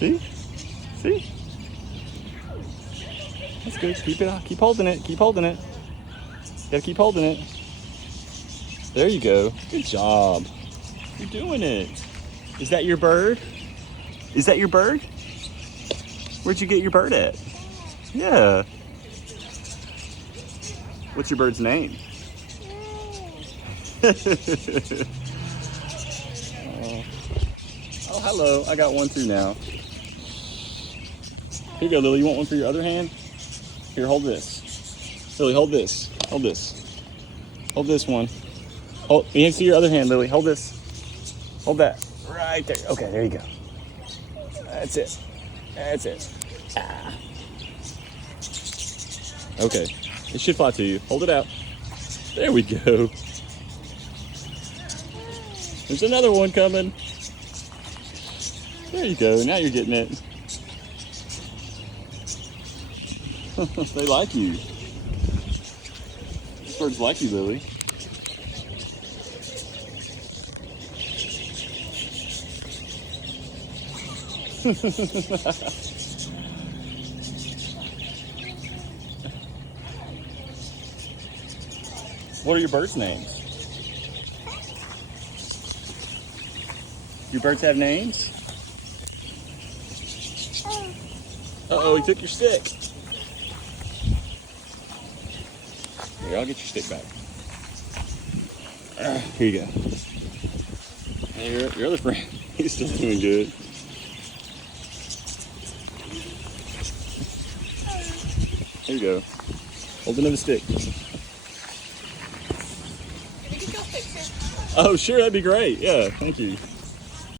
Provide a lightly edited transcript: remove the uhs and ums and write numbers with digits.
See? See? That's good. Keep it on. Keep holding it. Keep holding it. Gotta keep holding it. There you go. Good job. You're doing it. Is that your bird? Is that your bird? Where'd you get your bird at? Yeah. What's your bird's name? Oh, hello. I got one too now. Here you go, Lily. You want one for your other hand? Here, hold this. Lily, hold this. Hold this. Hold this one. Hold, you can see your other hand, Lily. Hold this. Hold that. Right there. Okay, there you go. That's it. That's it. Ah. Okay. It should fly to you. Hold it out. There we go. There's another one coming. There you go. Now you're getting it. They like you. These birds like you, Lily. What are your birds' names? Your birds have names? Uh-oh, he took your stick. Here, I'll get your stick back. Here you go. And your other friend, he's still doing good. Here you go. Hold another stick. Oh, sure, that'd be great. Yeah, thank you.